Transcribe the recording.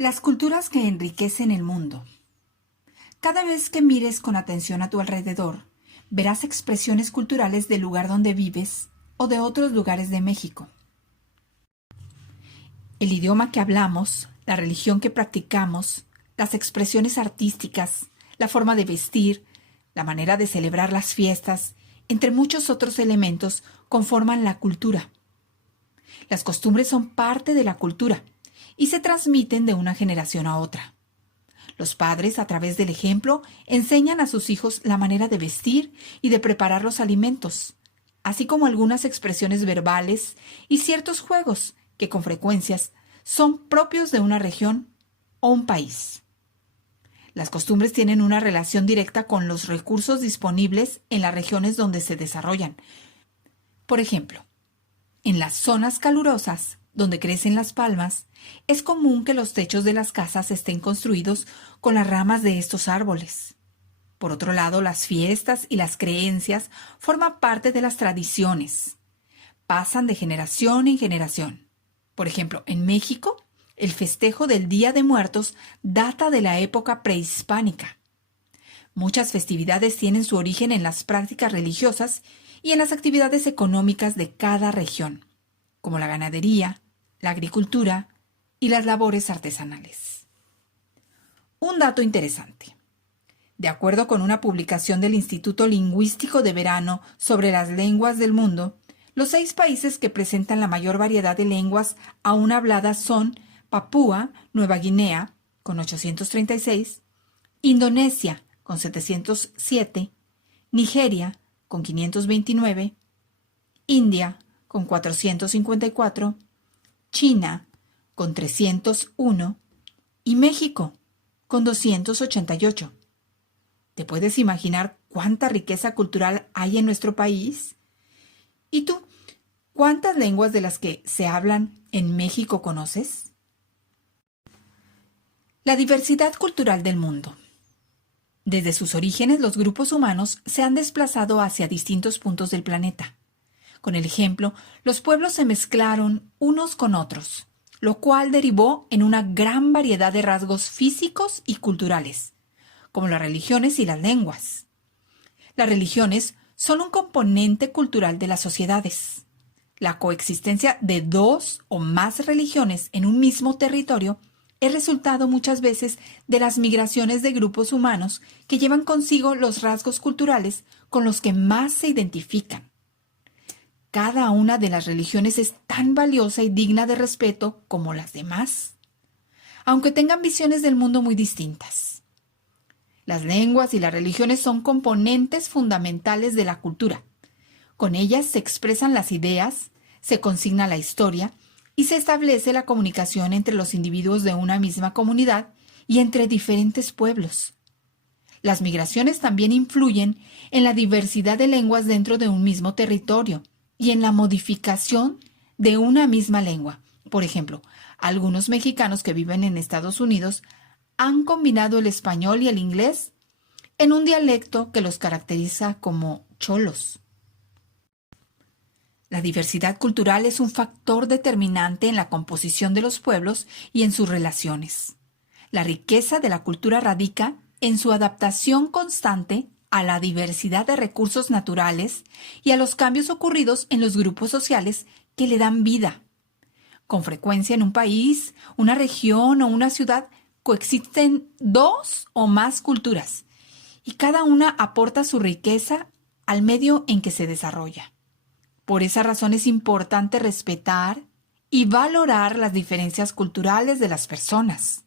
Las culturas que enriquecen el mundo. Cada vez que mires con atención a tu alrededor, verás expresiones culturales del lugar donde vives o de otros lugares de México. El idioma que hablamos, la religión que practicamos, las expresiones artísticas, la forma de vestir, la manera de celebrar las fiestas, entre muchos otros elementos, conforman la cultura. Las costumbres son parte de la cultura y se transmiten de una generación a otra. Los padres, a través del ejemplo, enseñan a sus hijos la manera de vestir y de preparar los alimentos, así como algunas expresiones verbales y ciertos juegos que con frecuencias son propios de una región o un país. Las costumbres tienen una relación directa con los recursos disponibles en las regiones donde se desarrollan. Por ejemplo, en las zonas calurosas, donde crecen las palmas, es común que los techos de las casas estén construidos con las ramas de estos árboles. Por otro lado, las fiestas y las creencias forman parte de las tradiciones. Pasan de generación en generación. Por ejemplo, en México, el festejo del Día de Muertos data de la época prehispánica. Muchas festividades tienen su origen en las prácticas religiosas y en las actividades económicas de cada región, como la ganadería, la agricultura y las labores artesanales. Un dato interesante. De acuerdo con una publicación del Instituto Lingüístico de Verano sobre las lenguas del mundo, los 6 países que presentan la mayor variedad de lenguas aún habladas son Papúa Nueva Guinea, con 836, Indonesia, con 707, Nigeria, con 529, India, con 454, China, con 301 y México, con 288. ¿Te puedes imaginar cuánta riqueza cultural hay en nuestro país? ¿Y tú, cuántas lenguas de las que se hablan en México conoces? La diversidad cultural del mundo. Desde sus orígenes, los grupos humanos se han desplazado hacia distintos puntos del planeta. Con el ejemplo, los pueblos se mezclaron unos con otros, lo cual derivó en una gran variedad de rasgos físicos y culturales, como las religiones y las lenguas. Las religiones son un componente cultural de las sociedades. La coexistencia de 2 o más religiones en un mismo territorio es resultado muchas veces de las migraciones de grupos humanos que llevan consigo los rasgos culturales con los que más se identifican. Cada una de las religiones es tan valiosa y digna de respeto como las demás, aunque tengan visiones del mundo muy distintas. Las lenguas y las religiones son componentes fundamentales de la cultura. Con ellas se expresan las ideas, se consigna la historia y se establece la comunicación entre los individuos de una misma comunidad y entre diferentes pueblos. Las migraciones también influyen en la diversidad de lenguas dentro de un mismo territorio y en la modificación de una misma lengua. Por ejemplo, algunos mexicanos que viven en Estados Unidos han combinado el español y el inglés en un dialecto que los caracteriza como cholos. La diversidad cultural es un factor determinante en la composición de los pueblos y en sus relaciones. La riqueza de la cultura radica en su adaptación constante a la diversidad de recursos naturales y a los cambios ocurridos en los grupos sociales que le dan vida. Con frecuencia en un país, una región o una ciudad coexisten 2 o más culturas y cada una aporta su riqueza al medio en que se desarrolla. Por esa razón es importante respetar y valorar las diferencias culturales de las personas.